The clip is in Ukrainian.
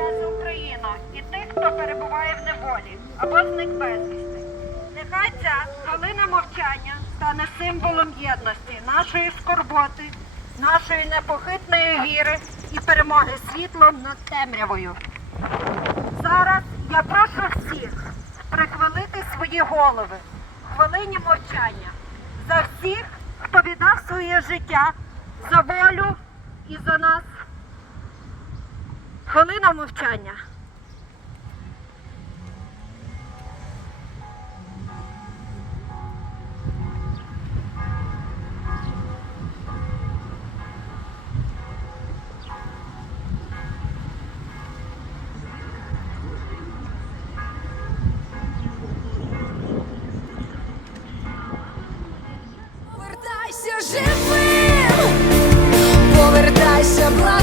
Україна і тих, хто перебуває в неволі або зник безвісти. Нехай ця хвилина мовчання стане символом єдності, нашої скорботи, нашої непохитної віри і перемоги світлом над темрявою. Зараз я прошу всіх прихвилити свої голови хвилині мовчання за всіх, хто віддав своє життя за волю і за нас. Хвилина мовчання. Повертайся живим, повертайся, благай.